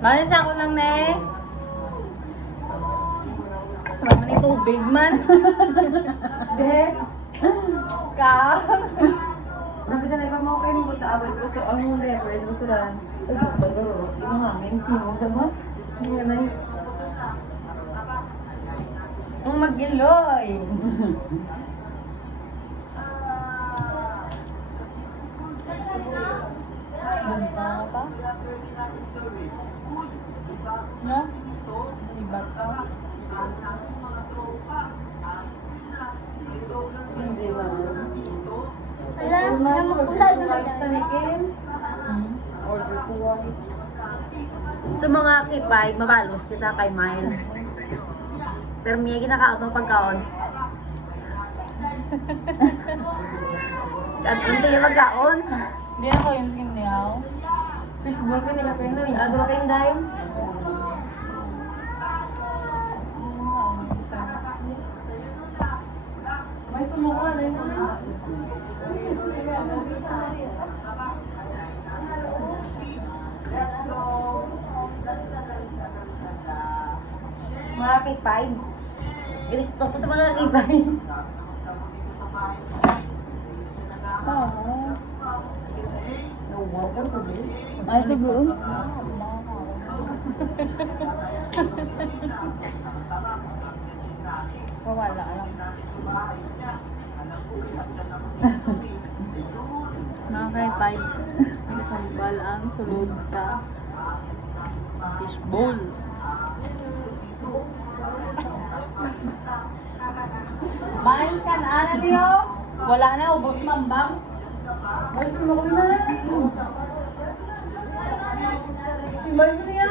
Malis ako lang, ne. Sama ni tubig man. De. Ka. Nabisa na ibang mga kayo mo ta away ko so ang muna yan pwede mo sila pag-arurot di mga hangin sino diba? Hindi naman Ang mag-iloy. Banta ka pa? No? Iba ka? hindi ba? Wala, Tanikin. Order ko one. Sa mga kipay, mabalos kita kay Miles. Pero may kinakaot ng pagkaon. At hindi yung magkaon. Hindi ako yung skin niyaw. Fishball ka nila kayo nun. Agro kayo dahil. May sumuka na yun. Mga kipay. Ilikto ko sa mga kipay. Ay, siguro. Wala lang. Mga kipay. Pinakambal ang sulod ka. Fishbowl. Miles ka na niyo? Wala na, ubos mambang. Ay, sumuka na. Si Miles niya.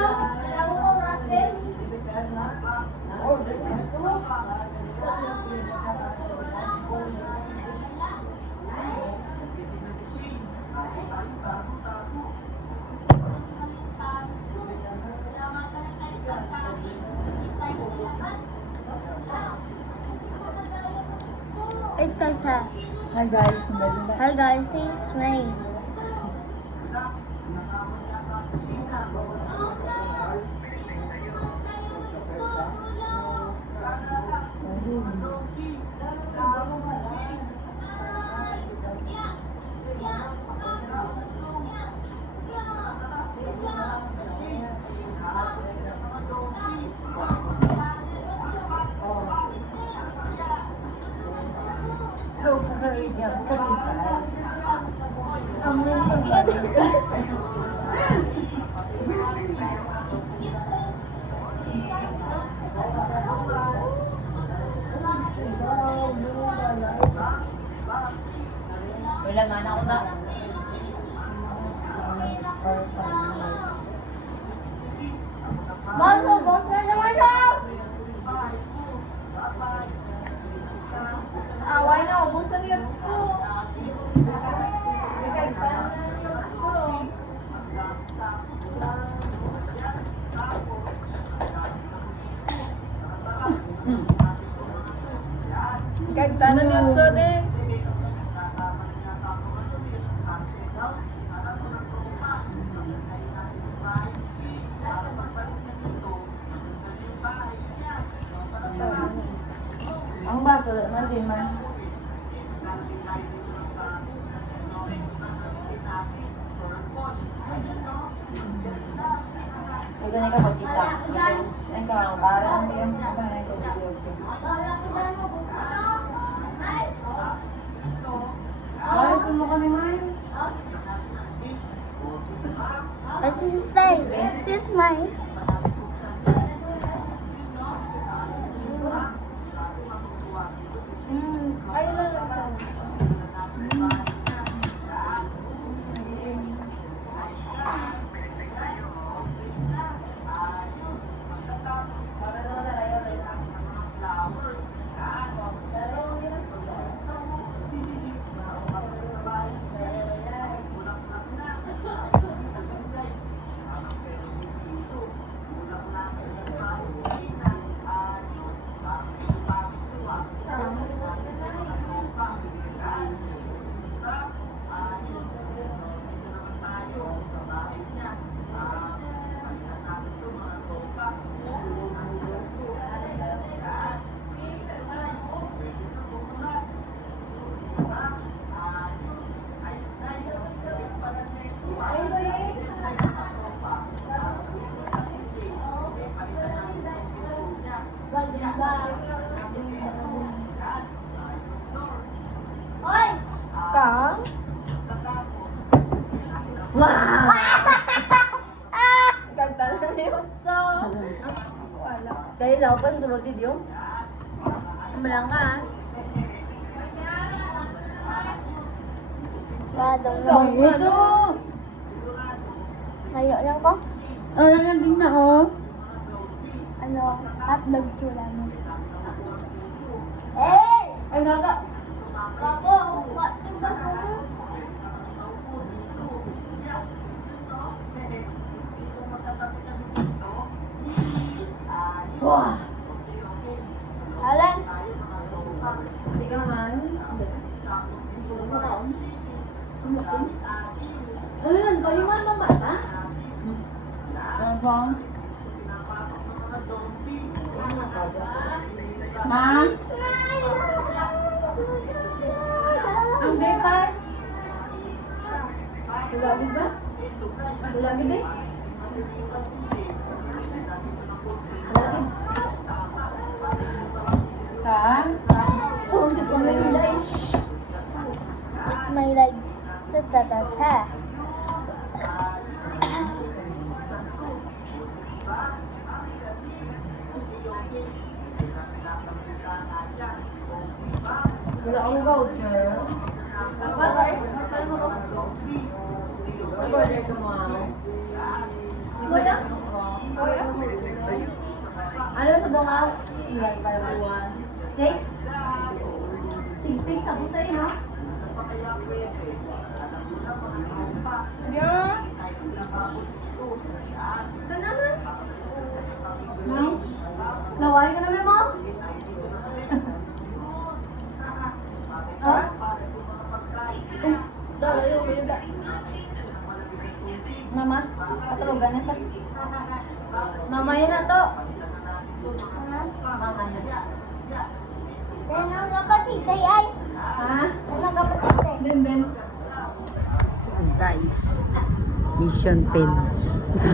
It's Tessa. Hi guys, Hi guys, it's Rain. So, kaya ko kita. Wala man ako na. Boss na naman siya! Away na, ubos na niya gusto. Kahit tanan niya gusto din. Ang baso naman din man. Huwag na ka magkita. Ay ka, parang yung parang ito. Ay, sumo ka ni Mine. What's his name? This is mine. Ayun na lang sa Wow! Kanta na yun. So, Wala. kaya laban sulod din yun. Malang ka ha. Wadong Ikaw, na. ano? Layo lang ko. Ano na din na oh. Ano, hotdog ko lang. Eh! Ay, naka. Ako, hotdog ba ko? Wow! Alan, Hindi ka man. Ano yan? Kalimutan bang bata? Ano bang? Ma? Ang bekay. Tulagi ba? Tulagi din? Tulagi. Ha? Oh, hindi ko na nilay. it's my like, tatata. Wala akong voucher. Order ko mo. Wala? Ano sa bunga? Yan, para 1. 6? 6 ako sa'yo, no? Yeah. Ito naman. No? Laway ka naman mo? Ha? Dalayo, kuya. Mama, patulugan na sa... Mama, yan na to. Mama na. Then ang kapatid ay, Ha? ang kapatid ay. Ben. So guys, mission pen.